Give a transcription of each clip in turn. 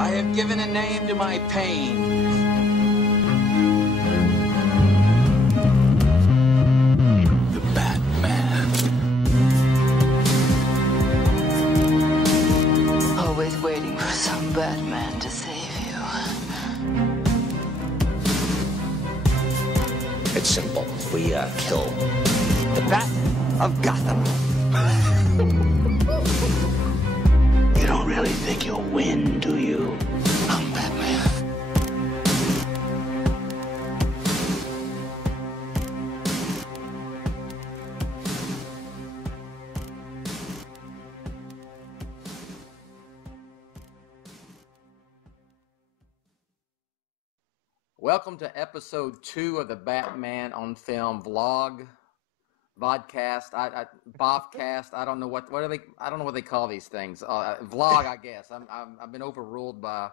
I have given a name to my pain. The Batman. Always waiting for some Batman to save you. It's simple. We kill the Bat of Gotham. You don't really think you'll win, do you? I'm Batman. Welcome to episode 2 of the Batman on Film vodcast. BOFcast. I don't know what are they. I don't know what they call these things. Vlog, I guess. I've been overruled by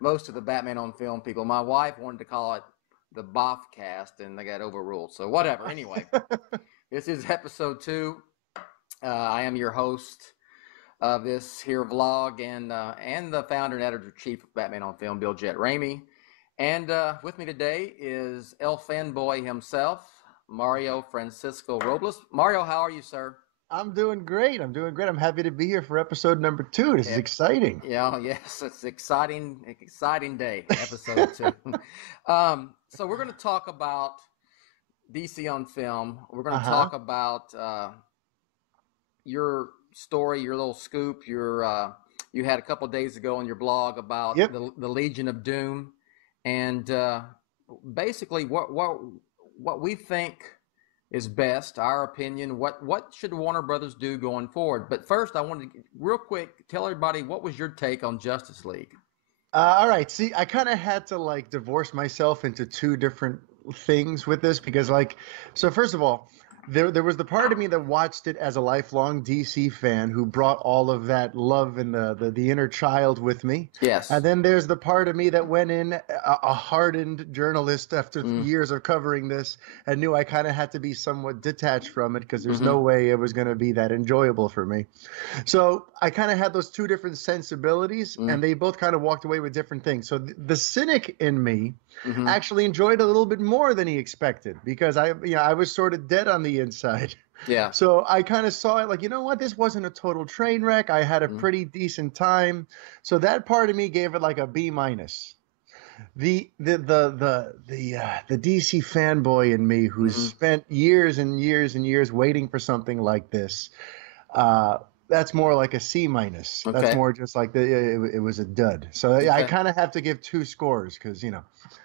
most of the Batman on Film people. My wife wanted to call it the BOFcast, and they got overruled. So whatever. Anyway, this is episode 2. I am your host of this here vlog, and the founder and editor-in-chief of Batman on Film, Jett, Ramey. And with me today is El Fanboy himself, Mario Francisco Robles. Mario, how are you, sir? I'm doing great. I'm happy to be here for episode number 2. This is exciting. Yeah, yes, it's exciting day, episode 2. So we're going to talk about DC on Film. We're going to talk about your story, your little scoop. You had a couple of days ago on your blog about the Legion of Doom. And basically, what we think is best, our opinion. What should Warner Brothers do going forward? But first, I wanted to real quick tell everybody, what was your take on Justice League? All right. See, I kind of had to divorce myself into 2 different things with this because so first of all, there was the part of me that watched it as a lifelong DC fan who brought all of that love and the inner child with me. Yes. And then there's the part of me that went in a hardened journalist after years of covering this and knew I kind of had to be somewhat detached from it because there's no way it was going to be that enjoyable for me. So I kind of had those 2 different sensibilities and they both kind of walked away with different things. So the cynic in me actually enjoyed a little bit more than he expected because I was sort of dead on the inside. Yeah. So I kind of saw it you know what? This wasn't a total train wreck. I had a pretty decent time. So that part of me gave it a B-. The DC fanboy in me who's spent years and years and years waiting for something like this, that's more like a C-. Okay. That's more just it was a dud. So okay. I kind of have to give 2 scores because,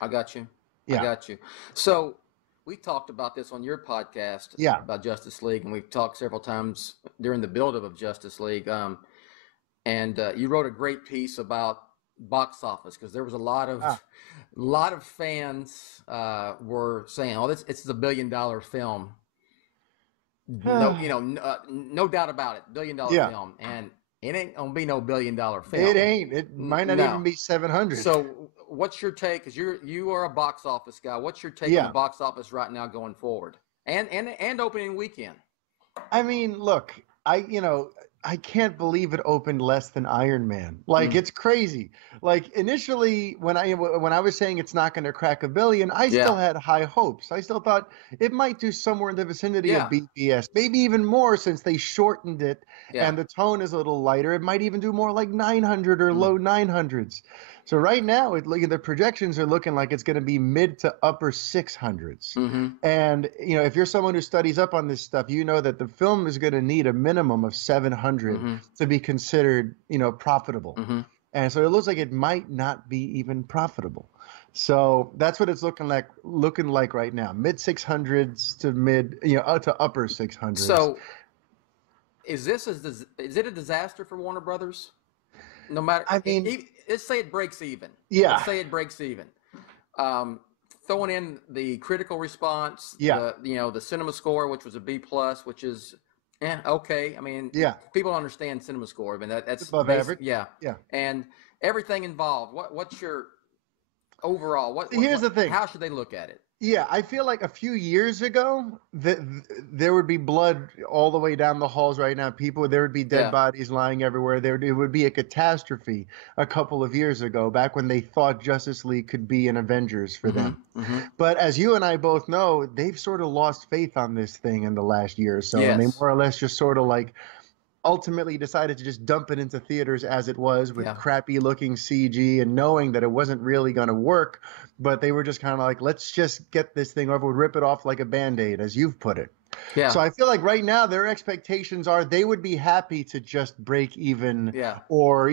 I got you. Yeah. I got you. So we talked about this on your podcast about Justice League, and we've talked several times during the build-up of Justice League. And you wrote a great piece about box office because there was a lot of fans were saying, "Oh, it's a $1 billion film." No doubt about it, $1 billion film, and it ain't gonna be no $1 billion film. It ain't. It might not even be 700. So, what's your take? Because you are a box office guy. What's your take on the box office right now going forward, and opening weekend? I mean, look, I can't believe it opened less than Iron Man. It's crazy. Initially, when I was saying it's not going to crack $1 billion, I still had high hopes. I still thought it might do somewhere in the vicinity of BPS, maybe even more since they shortened it and the tone is a little lighter. It might even do more like 900 or low 900s. So right now, the projections are looking like it's going to be mid to upper 600s. And if you're someone who studies up on this stuff, you know that the film is going to need a minimum of 700 to be considered, profitable. And so it looks like it might not be even profitable. So that's what it's looking like right now, mid 600s to to upper 600s. So is it a disaster for Warner Brothers? No matter, let's say it breaks even. Yeah. Let's say it breaks even. Throwing in the critical response, the cinema score, which was a B+, which is okay. I mean, people understand cinema score. I mean, that's above average. Yeah. And everything involved. What's your overall? Here's the thing. How should they look at it? Yeah, I feel like a few years ago that there would be blood all the way down the halls right now. There would be dead Yeah. bodies lying everywhere. It would be a catastrophe a couple of years ago, back when they thought Justice League could be an Avengers for Mm-hmm. them. Mm-hmm. But as you and I both know, they've sort of lost faith on this thing in the last year or so, and they Yes. more or less just sort of like ultimately decided to just dump it into theaters as it was with Yeah. crappy looking CG and knowing that it wasn't really going to work. But they were just kind of like, let's just get this thing over, rip it off like a Band-Aid, as you've put it. Yeah. So I feel like right now their expectations are they would be happy to just break even Yeah. or,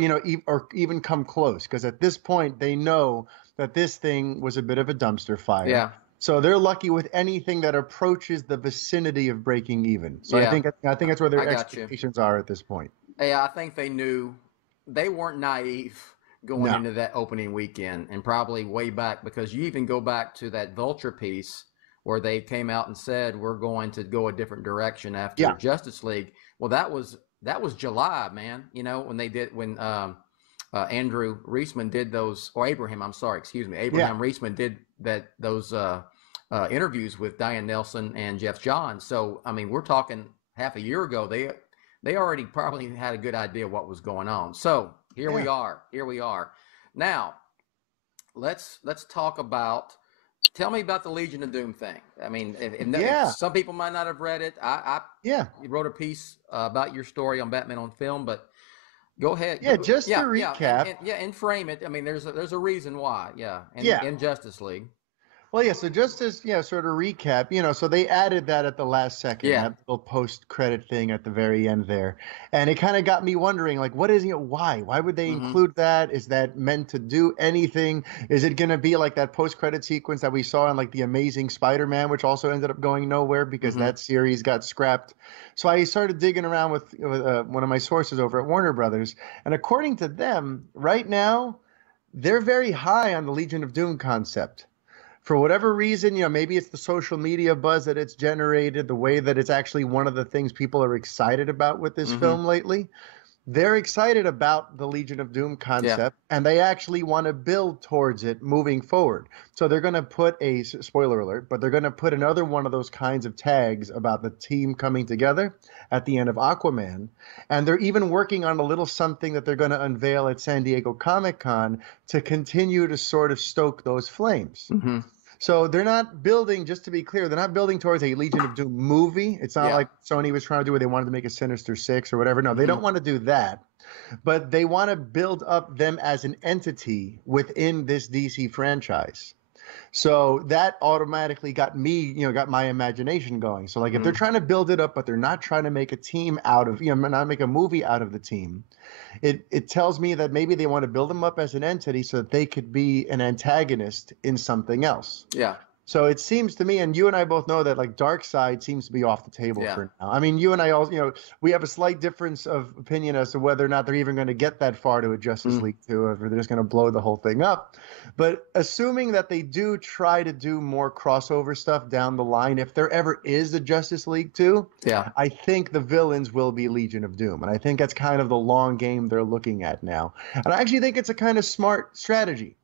or even come close. Because at this point, they know that this thing was a bit of a dumpster fire. Yeah. So they're lucky with anything that approaches the vicinity of breaking even. So Yeah. I think that's where I their got you. expectations are at this point. Yeah, I think they knew they weren't naive going No. into that opening weekend, and probably way back, because you even go back to that Vulture piece where they came out and said we're going to go a different direction after Yeah. Justice League. Well, that was July, man. When Andrew Reisman did those, or Abraham, I'm sorry, excuse me, Abraham Reisman did those interviews with Diane Nelson and Jeff Johns. So I mean, we're talking half a year ago. They already probably had a good idea what was going on. So here we are. Here we are. Now, let's talk about. Tell me about the Legion of Doom thing. I mean, if some people might not have read it. I wrote a piece about your story on Batman on Film, but go ahead. Yeah, just to recap. And frame it. I mean, there's a reason why. In Justice League. Well, yeah, so just as, sort of recap, so they added that at the last second, that little post-credit thing at the very end there. And it kind of got me wondering, like, what is, why? Why would they include that? Is that meant to do anything? Is it going to be like that post-credit sequence that we saw in, like, The Amazing Spider-Man, which also ended up going nowhere because that series got scrapped? So I started digging around with one of my sources over at Warner Brothers. And according to them, right now, they're very high on the Legion of Doom concept. For whatever reason, maybe it's the social media buzz that it's generated, the way that it's actually one of the things people are excited about with this film lately. They're excited about the Legion of Doom concept, and they actually want to build towards it moving forward. So they're going to put spoiler alert, but they're going to put another one of those kinds of tags about the team coming together at the end of Aquaman. And they're even working on a little something that they're going to unveil at San Diego Comic-Con to continue to sort of stoke those flames. So they're not building, just to be clear, they're not building towards a Legion of Doom movie. It's not like Sony was trying to do where they wanted to make a Sinister Six or whatever. No, they don't want to do that. But they want to build up them as an entity within this DC franchise. So that automatically got me, got my imagination going. So like if they're trying to build it up, but they're not trying to make a team out of, not make a movie out of the team, it tells me that maybe they want to build them up as an entity so that they could be an antagonist in something else. Yeah. So it seems to me, and you and I both know that like Darkseid seems to be off the table for now. I mean, you and I also, we have a slight difference of opinion as to whether or not they're even going to get that far to a Justice League 2, or if they're just going to blow the whole thing up. But assuming that they do try to do more crossover stuff down the line, if there ever is a Justice League 2, I think the villains will be Legion of Doom. And I think that's kind of the long game they're looking at now. And I actually think it's a kind of smart strategy.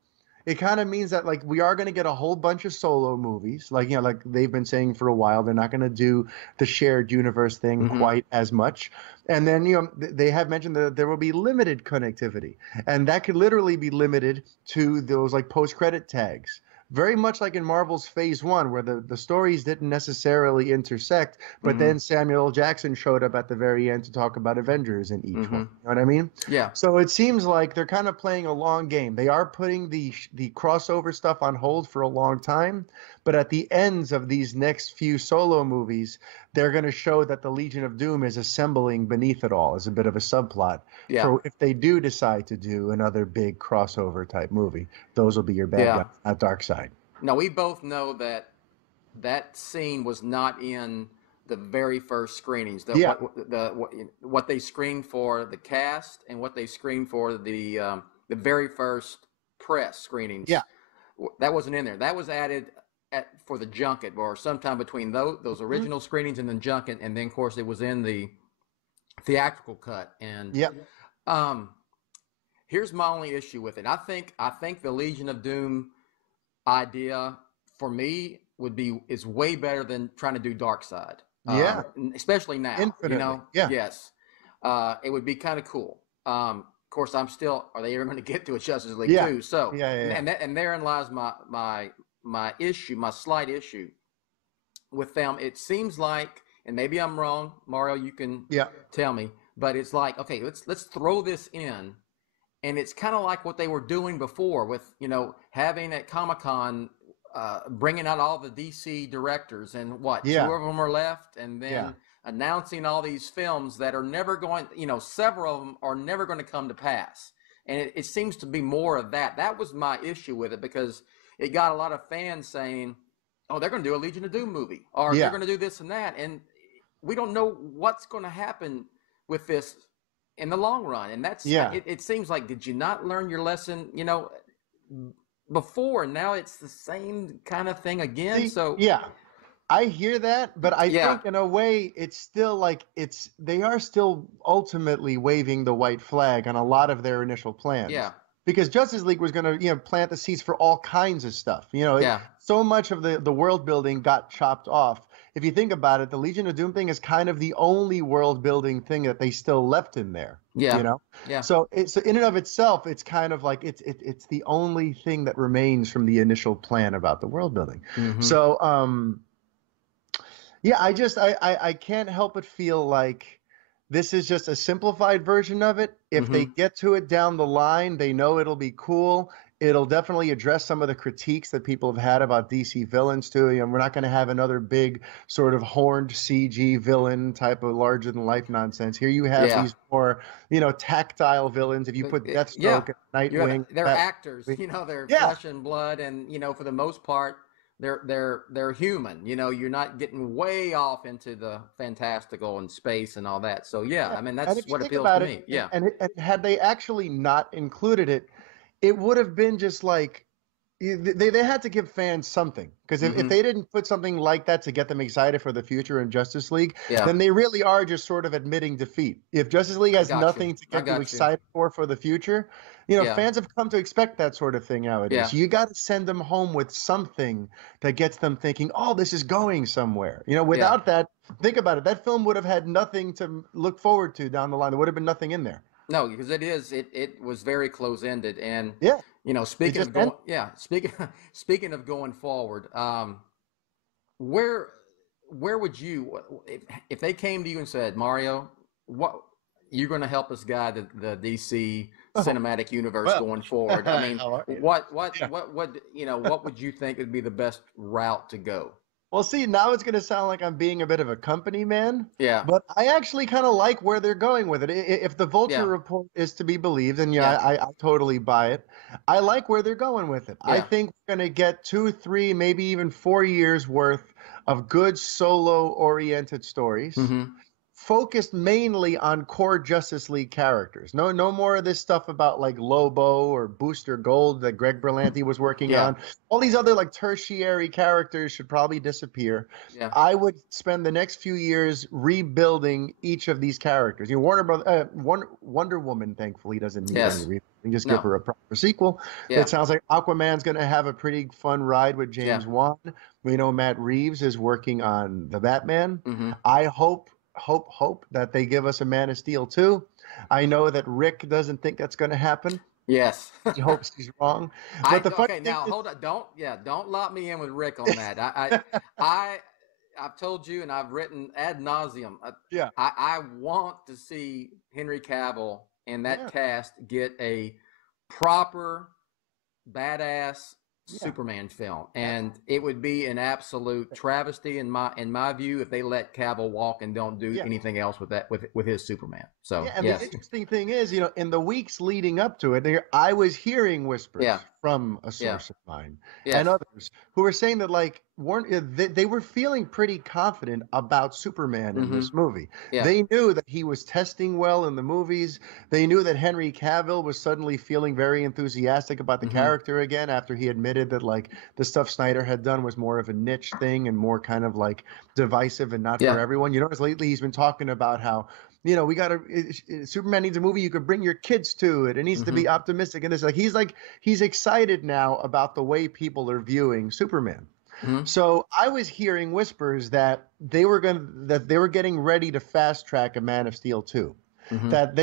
It kind of means that like we are going to get a whole bunch of solo movies, like like they've been saying for a while. They're not going to do the shared universe thing quite as much. And then they have mentioned that there will be limited connectivity, and that could literally be limited to those like post-credit tags. Very much like in Marvel's Phase 1, where the stories didn't necessarily intersect, but then Samuel L. Jackson showed up at the very end to talk about Avengers in each one. You know what I mean? Yeah. So it seems like they're kind of playing a long game. They are putting the crossover stuff on hold for a long time, but at the ends of these next few solo movies, they're going to show that the Legion of Doom is assembling beneath it all as a bit of a subplot. Yeah. So if they do decide to do another big crossover type movie, those will be your bad guys, not Darkseid. Now, we both know that that scene was not in the very first screenings. What they screened for the cast and what they screened for the very first press screenings. Yeah. That wasn't in there. That was added for the junket, or sometime between those original screenings and the junket, and then of course it was in the theatrical cut. And here's my only issue with it. I think the Legion of Doom idea, for me, is way better than trying to do Dark Side. Yeah. Especially now. Infinitely. You know? Yeah. Yes. It would be kind of cool. Of course, are they ever going to get to a Justice League Yeah. too? So Yeah. And therein lies my issue, my slight issue with them. It seems like, and maybe I'm wrong, Mario, you can tell me, but it's like, okay, let's throw this in, and it's kind of like what they were doing before with, having at Comic-Con, bringing out all the DC directors, and two of them are left, and then announcing all these films that are never going, several of them are never going to come to pass. And it seems to be more of that. That was my issue with it, because it got a lot of fans saying, oh, they're going to do a Legion of Doom movie, or they're going to do this and that. And we don't know what's going to happen with this in the long run. And that's, it seems like, did you not learn your lesson, before? Now it's the same kind of thing again. I hear that, but I think in a way it's still like they are still ultimately waving the white flag on a lot of their initial plans. Yeah. Because Justice League was going to, plant the seeds for all kinds of stuff. So much of the world building got chopped off. If you think about it, the Legion of Doom thing is kind of the only world building thing that they still left in there. Yeah. Yeah. So it's in and of itself, it's kind of like it's the only thing that remains from the initial plan about the world building. Mm-hmm. So I can't help but feel like this is just a simplified version of it. If they get to it down the line, they know it'll be cool. It'll definitely address some of the critiques that people have had about DC villains too. We're not going to have another big sort of horned CG villain type of larger than life nonsense. Here you have these more, tactile villains. If you put Deathstroke and Nightwing, they're actors. They're flesh and blood, and for the most part, they're human. You're not getting way off into the fantastical and space and all that. So I mean, that's what appeals to me. And had they actually not included it, it would have been just like they had to give fans something, because if they didn't put something like that to get them excited for the future in Justice League, then they really are just sort of admitting defeat. If Justice League has nothing to get you excited for the future, fans have come to expect that sort of thing nowadays. You got to send them home with something that gets them thinking, oh, this is going somewhere. Without that, think about it. That film would have had nothing to look forward to down the line. There would have been nothing in there. No, because it was very close-ended, and speaking of going forward, where would you, if they came to you and said, Mario, what you're going to help us guide the DC cinematic universe going forward? I mean, what would you think would be the best route to go? Well, see, now it's going to sound like I'm being a bit of a company man. Yeah. But I actually kind of like where they're going with it. If the Vulture report is to be believed, and I totally buy it. I like where they're going with it. I think we're going to get 2, 3, maybe even 4 years worth of good solo-oriented stories. Focused mainly on core Justice League characters. No more of this stuff about like Lobo or Booster Gold that Greg Berlanti was working on. All these other like tertiary characters should probably disappear. I would spend the next few years rebuilding each of these characters. Wonder Woman, thankfully, doesn't need any rebuilding. Just give her a proper sequel. It sounds like Aquaman's going to have a pretty fun ride with James Wan. We know Matt Reeves is working on the Batman. I hope that they give us a Man of Steel too. I know that Rick doesn't think that's going to happen. Yes. He hopes he's wrong. But hold on. Don't lock me in with Rick on that. I've told you, and I've written ad nauseum. I want to see Henry Cavill and that cast get a proper badass Superman film, and it would be an absolute travesty in my view if they let Cavill walk and don't do anything else with his Superman. So the interesting thing is, in the weeks leading up to it, I was hearing whispers from a source of mine and others who were saying that they were feeling pretty confident about Superman in this movie. They knew that he was testing well in the movies. They knew that Henry Cavill was suddenly feeling very enthusiastic about the character again after he admitted that the stuff Snyder had done was more of a niche thing and more kind of divisive and not for everyone. Lately he's been talking about how Superman needs a movie you could bring your kids to. It needs to be optimistic. And it's he's excited now about the way people are viewing Superman. Mhm. So I was hearing whispers that they were getting ready to fast track a Man of Steel 2. Mhm. That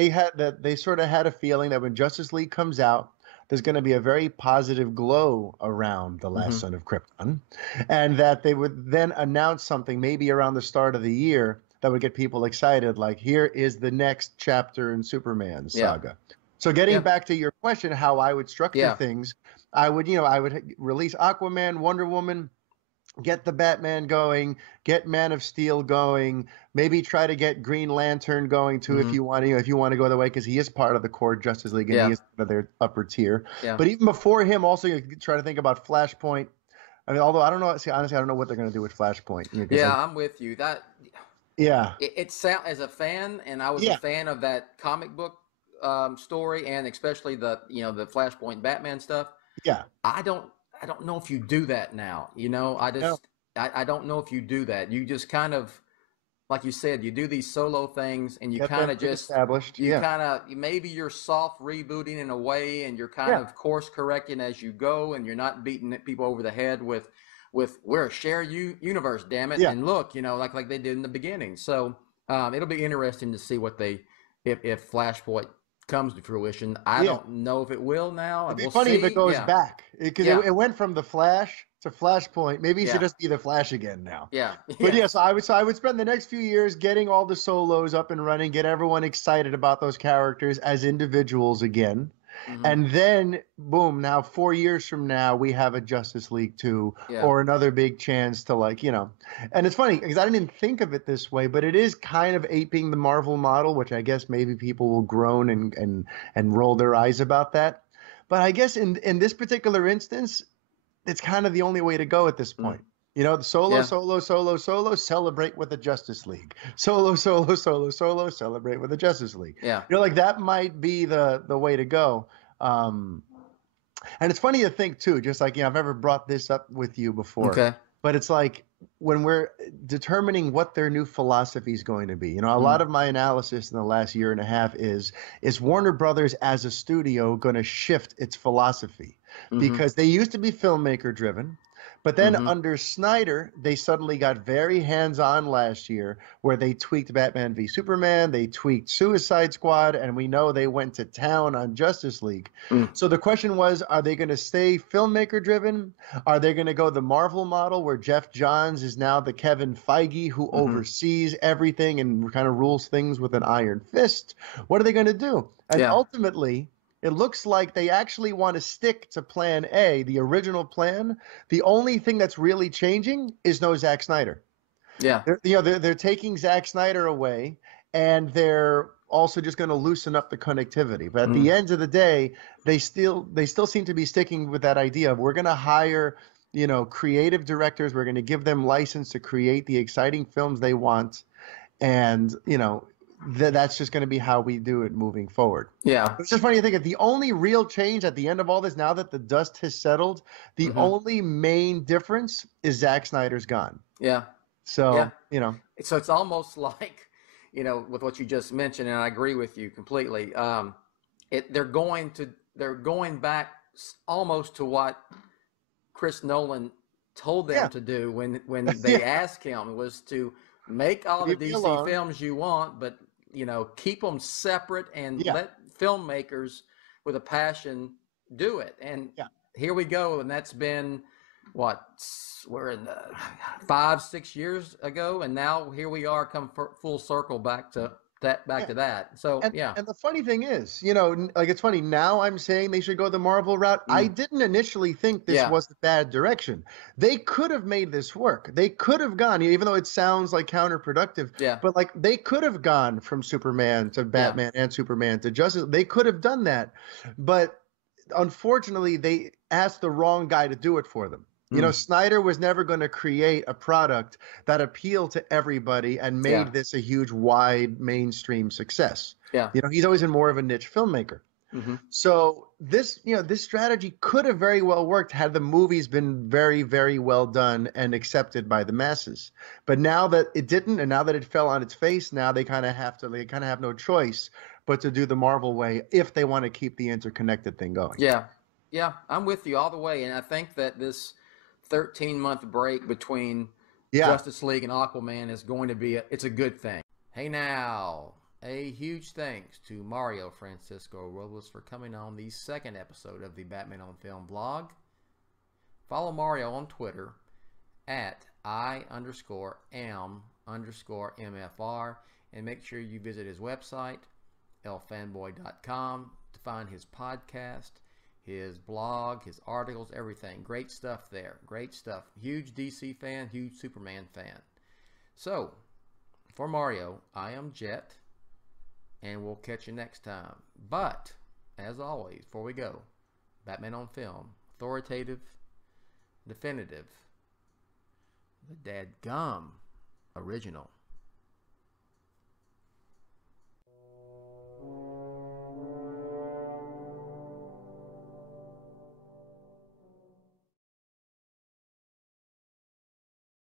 they sort of had a feeling that when Justice League comes out, there's going to be a very positive glow around the last Mhm. Son of Krypton, and that they would then announce something maybe around the start of the year that would get people excited, like here is the next chapter in Superman's Yeah. saga. So getting Yeah. back to your question, how I would structure Yeah. things, I would release Aquaman, Wonder Woman, get the Batman going, get Man of Steel going, maybe try to get Green Lantern going too if Mhm. you want to, if you want to go the way, because he is part of the core Justice League and he Yeah. is part of their upper tier. Yeah. But even before him, also you could try to think about Flashpoint. I mean, although I don't know, see, honestly, I don't know what they're going to do with Flashpoint. Yeah, I'm with you. That Yeah, it sound as a fan, and I was a yeah, fan of that comic book story, and especially the Flashpoint Batman stuff. yeah. I don't I don't know if you do that now. I No, just I don't know if you do that. You just kind of, like you said, you do these solo things, and you get kind them of just established. you Yeah, kind of maybe you're soft rebooting in a way, and you're kind yeah, of course correcting as you go, and you're not beating people over the head with we're a shared universe, damn it, yeah. and look, like they did in the beginning. So it'll be interesting to see what they if Flashpoint comes to fruition. I Yeah. don't know if it will now. It'd be We'll funny if it see. goes Yeah, back because yeah, it went from the Flash to Flashpoint. Maybe he should yeah, just be the Flash again now. yeah, But yeah. yeah, so I would spend the next few years getting all the solos up and running, get everyone excited about those characters as individuals again. Hmm. And then boom, now 4 years from now we have a Justice League 2 Yeah. or another big chance to and it's funny because I didn't even think of it this way, but it is kind of aping the Marvel model, which I guess maybe people will groan and roll their eyes about that. But I guess in this particular instance, it's kind of the only way to go at this Mm. point. The solo, Yeah. solo, solo, solo, celebrate with the Justice League. Solo, solo, solo, solo, celebrate with the Justice League. Yeah. Like that might be the way to go. Um, and it's funny to think too, just like, I've never brought this up with you before, Okay. but it's like when we're determining what their new philosophy is going to be, a lot Mm. of my analysis in the last year and a half is Warner Brothers as a studio going to shift its philosophy? Mm-hmm. Because they used to be filmmaker driven. But then Mm-hmm. under Snyder, they suddenly got very hands-on last year where they tweaked Batman v Superman, they tweaked Suicide Squad, and we know they went to town on Justice League. Mm. So the question was, are they going to stay filmmaker driven? Are they going to go the Marvel model where Jeff Johns is now the Kevin Feige who oversees everything and kind of rules things with an iron fist? What are they going to do? And Yeah. ultimately, it looks like they actually want to stick to plan A, the original plan. The only thing that's really changing is no Zack Snyder. Yeah. They're taking Zack Snyder away, and they're also just going to loosen up the connectivity. But at the end of the day, they still seem to be sticking with that idea of we're going to hire, creative directors. We're going to give them license to create the exciting films they want, and that's just going to be how we do it moving forward. Yeah. It's just funny to think of the only real change at the end of all this, now that the dust has settled, the only main difference is Zack Snyder's gone. Yeah. So, Yeah. So it's almost like, with what you just mentioned, and I agree with you completely. They're going back almost to what Chris Nolan told them Yeah. to do when they asked him, was to make all the Leave me DC alone. films you want, but keep them separate and Yeah. let filmmakers with a passion do it. And Yeah. here we go, and that's been what, we're in 5-6 years ago, and now here we are, come full circle back to that. So yeah. And the funny thing is, it's funny, now I'm saying they should go the Marvel route. I didn't initially think this was a bad direction. They could have made this work. They could have gone, even though it sounds like counterproductive, Yeah. but like they could have gone from Superman to Batman and Superman to Justice. They could have done that. But unfortunately, they asked the wrong guy to do it for them. Snyder was never going to create a product that appealed to everybody and made this a huge, wide, mainstream success. Yeah. He's always been more of a niche filmmaker. So this strategy could have very well worked had the movies been very, very well done and accepted by the masses. But now that it didn't, and now that it fell on its face, now they kind of have no choice but to do the Marvel way if they want to keep the interconnected thing going. Yeah. Yeah. I'm with you all the way. And I think that this 13-month break between Justice League and Aquaman is going to be it's a good thing. Hey now, a huge thanks to Mario Francisco Robles for coming on the second episode of the Batman on Film vlog. Follow Mario on Twitter at I_am_MFR, and make sure you visit his website, elfanboy.com, to find his podcast, his blog, his articles, everything. Great stuff there. Great stuff. Huge DC fan, huge Superman fan. So, for Mario, I am Jett, and we'll catch you next time. But, as always, before we go, Batman on Film, authoritative, definitive, the dadgum original.